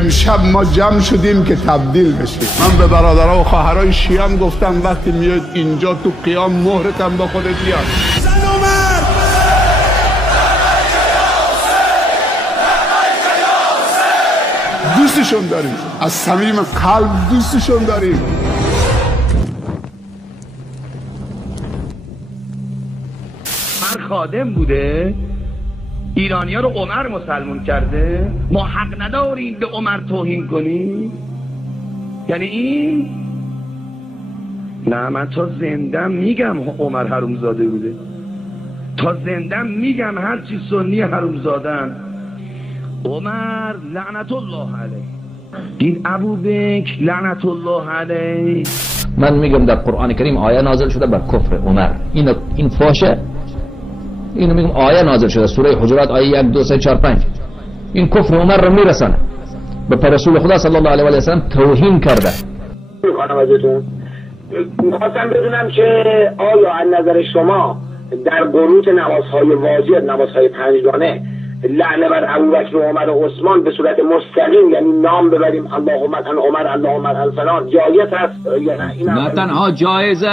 امشب ما جمع شدیم که تبدیل بشیم. من به برادرها و خواهرای شیعه هم گفتم وقتی میاد اینجا تو قیام مهرتم با خودت بیار. دوستشون داریم، از صمیم قلب دوستشون داریم. عمر خادم بوده، ایرانی‌ها رو عمر مسلمون کرده، ما حق نداریم به عمر توهین کنیم. یعنی این نه، من تا زندم میگم عمر حرومزاده بوده، تا زندم میگم هرچی سنی حرومزادن. عمر لعنت الله علیه، این ابوبکر لعنت الله علیه. من میگم در قرآن کریم آیه نازل شده بر کفر عمر، این فاشه. اینو میگم آیه نازل شده سوره حجرات آیه 1 2 3 4 5. این کفر عمر رو میرسانه به رسول خدا صلی الله علیه و سلم، توهین کرده. میخوام ازتون میخواستم بدونم که آیا از نظر شما در قنوت نمازهای واجب، نمازهای پنجگانه، لعنه بر ابوبکر و عمر و عثمان به صورت مستقیم، یعنی نام ببریم اللهم عن عمر اللهم عن فلان، جایز هست یا نه؟ نه تنها جایزه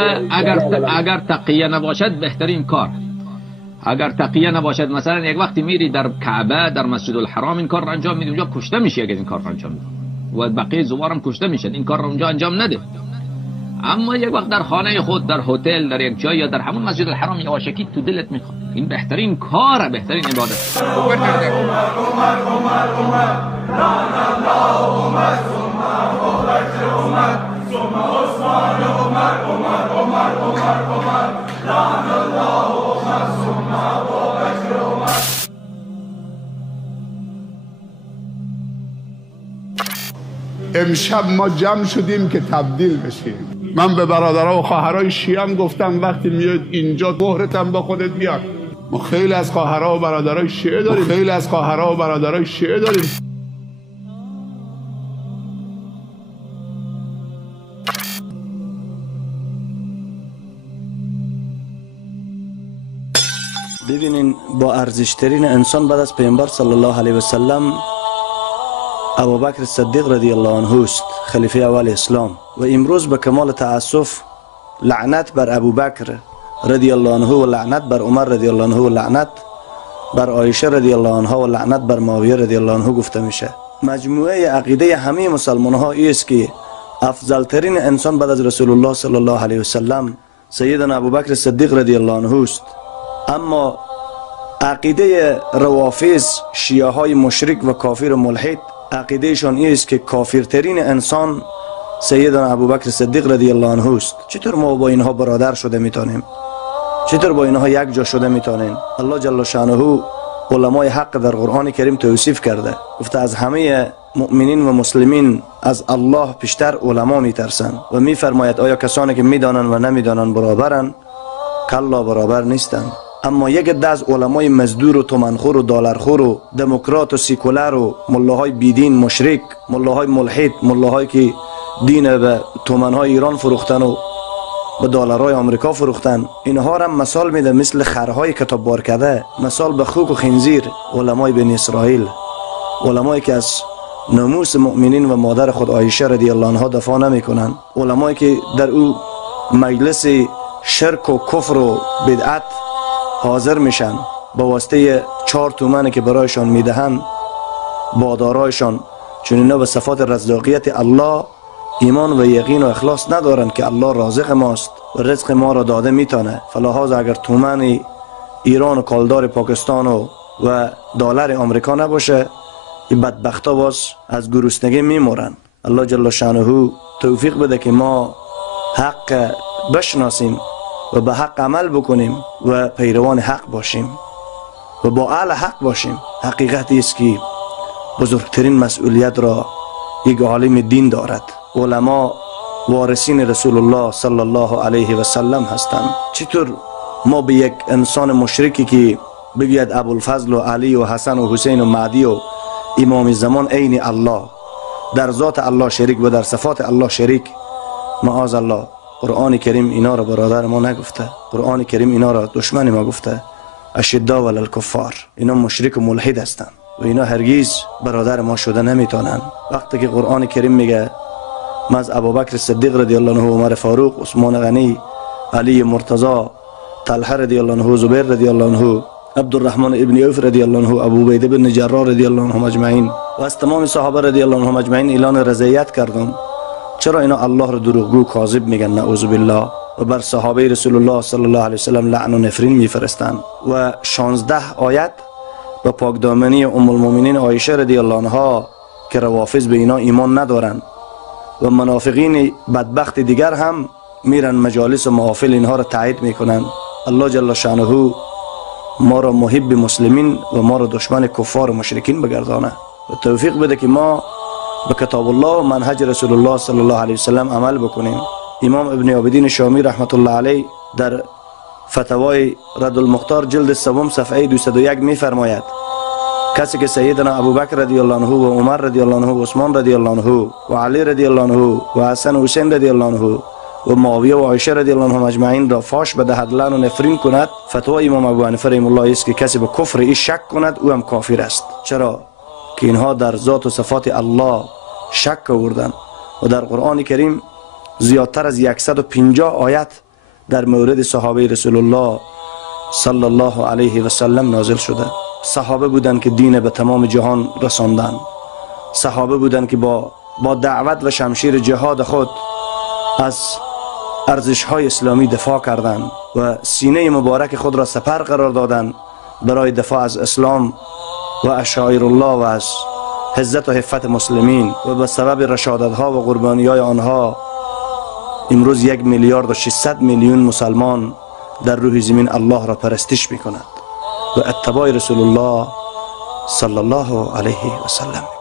اگر تقیه نباشد بهترین کار. اگر تقیه نباشد، مثلا یک وقتی میری در کعبه، در مسجد الحرام این کار رو انجام میدی، اونجا کشته میشی اگر این کار رو انجام میدی و بقیه زوارم کشته میشن. این کار رو اونجا انجام نده. اما یک وقت در خانه خود، در هتل، در یک جای یا در همون مسجد الحرام یواشکی تو دلت میخواد، این بهترین کاره، بهترین عبادت. امشب ما جمع شدیم که تبدیل بشیم. من به برادرها و خواهرای شیعه هم گفتم وقتی میاد اینجا مهرتم با خودت بیار. ما خیلی از خواهرها و برادرای شیعه داریم، ببینین با ارزشترین انسان بعد از پیامبر صلی الله علیه و سلم ابوبکر صدیق رضی الله عنه است، خلیفه اول اسلام. و امروز به کمال تأسف لعنت بر ابوبکر رضی الله عنه و لعنت بر عمر رضی الله عنه و لعنت بر عایشه رضی الله عنها و لعنت بر معاویه رضی الله عنه گفته میشه. مجموعه عقیده همه مسلمان ها است که افضل ترین انسان بعد از رسول الله صلی الله علیه و سلم سیدنا ابوبکر صدیق رضی الله عنه است. اما عقیده روافض، شیعه های مشرک و کافر و ملحد، عقیدهشان است که کافرترین انسان سیدنا ابوبکر صدیق رضی الله عنه است. چطور ما با اینها برادر شده میتونیم؟ چطور با اینها یک جا شده میتونیم؟ الله جل شانه علمای حق در قرآن کریم توصیف کرده، گفته از همه مؤمنین و مسلمین از الله پیشتر علما میترسن و میفرماید آیا کسانی که میدانن و نمیدانن برابرن؟ کلا، برابر نیستند. اما یک عده از علمای مزدور و تومنخور و دلارخور و دموکرات و سیکولر و ملاهای بیدین مشرک، ملاهای ملحد، ملاهایی که دین به تومنهای ایران فروختن و به دلارهای آمریکا فروختن، اینها را مثال میده مثل خرهای کتاب بار کرده، مثال به خوک و خنزیر. علمای بنی اسرائیل، علمایی که از ناموس مؤمنین و مادر خود عایشه رضی الله عنها دفاع نمیکنن، علمایی که در او مجلس شرک و کفر و بدعت حاضر میشن، با واسطه 4 تومانی که برایشان میدهن بادارایشان، چون اینا به صفات رزاقیت الله ایمان و یقین و اخلاص ندارن که الله رازق ماست و رزق ما را داده میتونه. فلحاظ اگر تومان ایران و کالدار پاکستان و دلار آمریکا نباشه، این بدبختا باز از گرسنگی میمورن. الله جل شانه توفیق بده که ما حق بشناسیم و به حق عمل بکنیم و پیروان حق باشیم و با اهل حق باشیم. حقیقتی است که بزرگترین مسئولیت را یک عالم دین دارد. علما وارثین رسول الله صلی الله علیه و سلم هستند. چطور ما به یک انسان مشرکی که بگوید ابوالفضل و علی و حسن و حسین و مهدی و امام زمان عین الله، در ذات الله شریک و در صفات الله شریک، معاذ الله. قرآن کریم اینا را برادر ما نگفته، قرآن کریم اینا را دشمن ما گفته. اشداء علی الکفار، اینا مشرک و ملحد هستند. و اینا هرگیز برادر ما شده نمیتونن. وقتی که قرآن کریم میگه من از ابوبکر صدیق رضی الله عنه، عمر فاروق، عثمان غنی، علی مرتضی، طلحه رضی الله عنه، زبیر رضی الله عنه، عبدالرحمن ابن عوف رضی الله عنه، ابو عبیده بن جراح رضی الله عنهم اجمعین و از تمام صحابه رضی الله عنهم اجمعین اعلان رضایت کردم. چرا اینا الله رو دروغگو کاذب میگن؟ نعوذ بالله. و بر صحابه رسول الله صلی الله علیه وسلم لعن و نفرین میفرستند و 16 آیت به پاکدامنی ام المؤمنین عایشه رضی الله عنها که روافض به اینا ایمان ندارن و منافقین بدبخت دیگر هم میرن مجالس و محافل اینها را تایید میکنن. الله جل شانه ما را محب مسلمین و ما را دشمن کفار و مشرکین بگردانه و توفیق بده که ما به کتاب الله و منهج رسول الله صلی الله علیه وسلم عمل بکنیم. امام ابن عابدین شامی رحمت الله علیه در فتاوای رد المختار جلد سوم صفحه 201 میفرماید کسی که سیدنا ابوبکر رضی الله عنه و عمر رضی الله عنه و عثمان رضی الله عنه و علی رضی الله عنه و حسن و حسین رضی الله عنه و معاویه و عایشه رضی الله عنهم اجمعین را فاش بدهد، لعن و نفرین کند، فتوای امام ابو حنیفه رحمه الله است که کسی به کفر این شک کند او هم کافر است. چرا که اینها در ذات و صفات الله شک آوردند و در قرآن کریم زیادتر از 150 آیت در مورد صحابه رسول الله صلی الله علیه و سلم نازل شده. صحابه بودند که دین به تمام جهان رساندند. صحابه بودند که با دعوت و شمشیر جهاد خود از ارزش‌های اسلامی دفاع کردند و سینه مبارک خود را سپر قرار دادند برای دفاع از اسلام و از شعائر الله و از عزت و عفت مسلمین و به سبب رشادت‌ها و قربانی‌های آنها امروز 1 میلیارد و 600 میلیون مسلمان در روی زمین الله را پرستش می‌کنند و اتباع رسول الله صلی الله علیه و سلم.